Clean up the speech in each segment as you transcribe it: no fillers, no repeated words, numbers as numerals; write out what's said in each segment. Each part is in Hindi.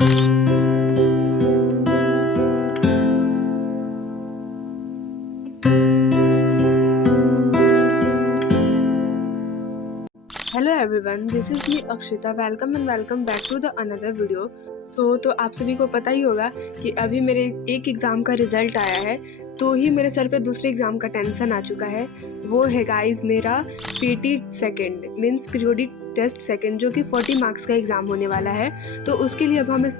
Hello everyone, this is me Akshita. Welcome and welcome back to the another video. तो आप सभी को पता ही होगा कि अभी मेरे एक एग्ज़ाम का रिज़ल्ट आया है, तो ही मेरे सर पे दूसरे एग्ज़ाम का टेंशन आ चुका है। वो है गाइस मेरा PT second means periodic test second, जो कि 40 मार्क्स का एग्ज़ाम होने वाला है। तो उसके लिए अब हमें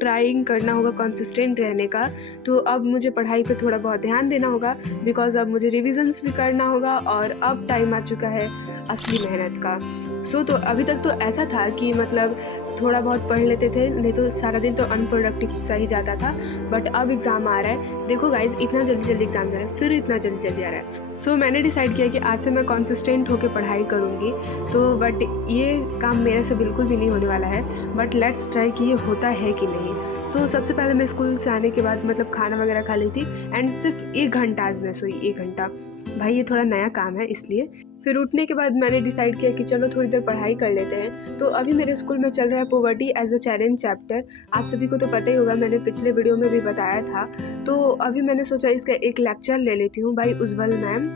ट्राइंग करना होगा कंसिस्टेंट रहने का। तो अब मुझे पढ़ाई पे थोड़ा बहुत ध्यान देना होगा, बिकॉज़ अब मुझे रिविजन्स भी करना होगा और अब टाइम आ चुका है असली मेहनत का। तो अभी तक तो ऐसा था कि मतलब थोड़ा बहुत पढ़ लेते थे, नहीं तो सारा दिन तो अनप्रोडक्टिव सा ही जाता था। बट अब एग्ज़ाम आ रहा है, देखो गाइज, इतना जल्दी एग्ज़ाम जा रहा है, फिर इतना जल्दी आ रहा है। मैंने डिसाइड किया कि आज से मैं कंसिस्टेंट होकर पढ़ाई करूँगी। तो बट ये काम मेरे से बिल्कुल भी नहीं होने वाला है, बट लेट्स ट्राई कि ये होता है कि नहीं। तो सबसे पहले मैं स्कूल से आने के बाद मतलब खाना वगैरह खा ली थी, एंड सिर्फ 1 घंटा आज मैं सोई। 1 घंटा भाई, ये थोड़ा नया काम है इसलिए। फिर उठने के बाद मैंने डिसाइड किया कि चलो थोड़ी देर पढ़ाई कर लेते हैं। तो अभी मेरे स्कूल में चल रहा है poverty as a challenge chapter. आप सभी को तो पता ही होगा, मैंने पिछले वीडियो में भी बताया था। तो अभी मैंने सोचा इसका एक लेक्चर ले लेती हूँ बाई उज्ज्वल मैम।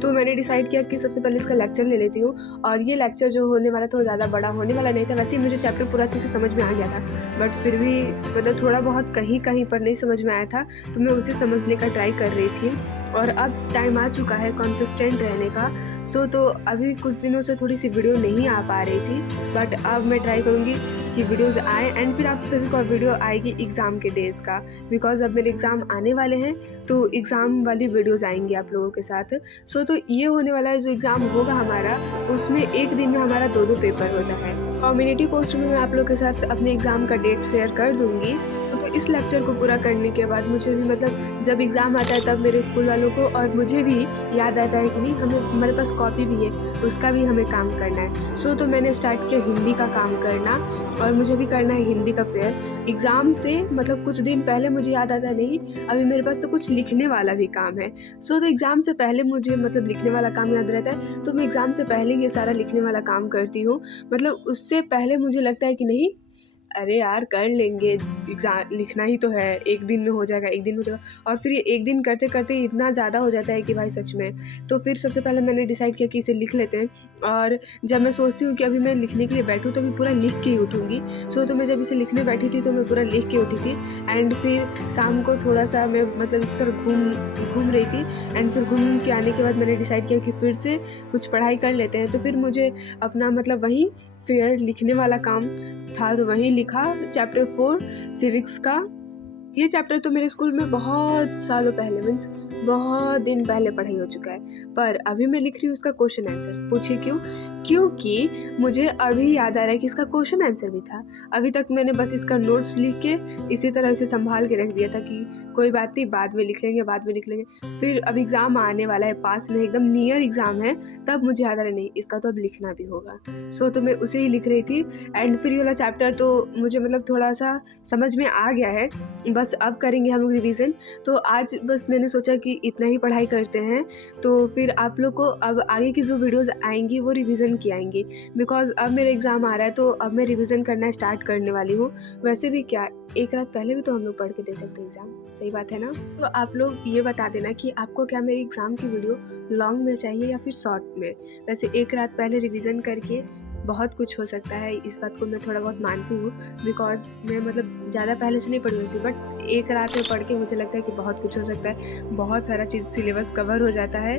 तो मैंने डिसाइड किया कि सबसे पहले इसका लेक्चर ले लेती हूँ। और ये लेक्चर जो होने वाला था वो ज़्यादा बड़ा होने वाला नहीं था। वैसे ही मुझे चैप्टर पूरा अच्छे से समझ में आ गया था, बट फिर भी मतलब थोड़ा बहुत कहीं कहीं पर नहीं समझ में आया था, तो मैं उसे समझने का ट्राई कर रही थी। और अब टाइम आ चुका है कंसिस्टेंट रहने का। तो अभी कुछ दिनों से थोड़ी सी वीडियो नहीं आ पा रही थी, बट अब मैं ट्राई करूँगी कि वीडियोज़ आए, एंड फिर आप सभी को वीडियो आएगी एग्ज़ाम के डेज़ का, बिकॉज अब मेरे एग्ज़ाम आने वाले हैं, तो एग्ज़ाम वाली वीडियोज़ आएंगी आप लोगों के साथ। तो ये होने वाला है, जो एग्ज़ाम होगा हमारा, उसमें एक दिन में हमारा 2 पेपर होता है। कम्युनिटी पोस्ट में मैं आप लोगों के साथ अपने एग्ज़ाम का डेट शेयर कर दूँगी। तो इस लेक्चर को पूरा करने के बाद मुझे भी मतलब जब एग्ज़ाम आता है तब मेरे स्कूल वालों को और मुझे भी याद आता है कि नहीं, हमारे पास कॉपी भी है, उसका भी हमें काम करना है। तो मैंने स्टार्ट किया हिंदी का काम करना, और मुझे भी करना है हिंदी का फेयर। एग्ज़ाम से मतलब कुछ दिन पहले मुझे याद आता नहीं, अभी मेरे पास तो कुछ लिखने वाला भी काम है। तो एग्ज़ाम से पहले मुझे मतलब लिखने वाला काम याद रहता है, तो मैं एग्ज़ाम से पहले ये सारा लिखने वाला काम करती हूँ। मतलब उससे पहले मुझे लगता है कि नहीं, अरे यार कर लेंगे, एग्ज़ाम लिखना ही तो है, एक दिन में हो जाएगा, एक दिन में हो जाएगा। और फिर ये एक दिन करते करते इतना ज़्यादा हो जाता है कि भाई सच में। तो फिर सबसे पहले मैंने डिसाइड किया कि इसे लिख लेते हैं। और जब मैं सोचती हूँ कि अभी मैं लिखने के लिए बैठूँ तो मैं पूरा लिख के ही उठूँगी। तो मैं जब इसे लिखने बैठी थी तो मैं पूरा लिख के उठी थी। एंड फिर शाम को थोड़ा सा मैं मतलब इस तरह घूम रही थी। एंड फिर घूम के आने के बाद मैंने डिसाइड किया कि फिर से कुछ पढ़ाई कर लेते हैं। तो फिर मुझे अपना मतलब वहीं फेयर लिखने वाला काम था, तो वहीं लिखा चैप्टर 4 सिविक्स का। ये चैप्टर तो मेरे स्कूल में बहुत सालों पहले मीन्स बहुत दिन पहले पढ़ाई हो चुका है, पर अभी मैं लिख रही हूँ उसका क्वेश्चन आंसर। पूछिए क्यों? क्योंकि मुझे अभी याद आ रहा है कि इसका क्वेश्चन आंसर भी था। अभी तक मैंने बस इसका नोट्स लिख के इसी तरह से संभाल के रख दिया था कि कोई बात नहीं, बाद में लिख लेंगे। फिर अब एग्ज़ाम आने वाला है, पास में एकदम नियर एग्ज़ाम है, तब मुझे याद आ रहा नहीं, इसका तो अब लिखना भी होगा। तो मैं उसे ही लिख रही थी। एंड फिर ये वाला चैप्टर तो मुझे मतलब थोड़ा सा समझ में आ गया है, बस अब करेंगे हम लोग रिवीजन। तो आज बस मैंने सोचा कि इतना ही पढ़ाई करते हैं, तो फिर आप लोग को अब आगे की जो वीडियोस आएंगी वो रिवीजन की आएंगी, बिकॉज अब मेरा एग्ज़ाम आ रहा है, तो अब मैं रिवीजन करना स्टार्ट करने वाली हूँ। वैसे भी क्या, एक रात पहले भी तो हम लोग पढ़ के दे सकते हैं एग्ज़ाम, सही बात है ना? तो आप लोग ये बता देना कि आपको क्या मेरी एग्ज़ाम की वीडियो लॉन्ग में चाहिए या फिर शॉर्ट में। वैसे एक रात पहले रिवीजन करके बहुत कुछ हो सकता है, इस बात को मैं थोड़ा बहुत मानती हूँ, बिकॉज मैं मतलब ज़्यादा पहले से नहीं पढ़ी हुई थी, बट एक रात में पढ़ के मुझे लगता है कि बहुत कुछ हो सकता है, बहुत सारा चीज़ सिलेबस कवर हो जाता है।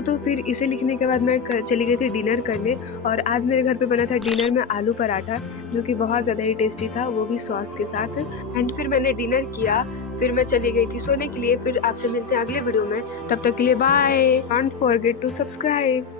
तो फिर इसे लिखने के बाद मैं चली गई थी डिनर करने, और आज मेरे घर पे बना था डिनर में आलू पराठा, जो कि बहुत ज़्यादा ही टेस्टी था, वो भी सॉस के साथ। एंड फिर मैंने डिनर किया, फिर मैं चली गई थी सोने के लिए। फिर आपसे मिलते हैं अगले वीडियो में, तब तक के लिए bye. Don't forget to subscribe.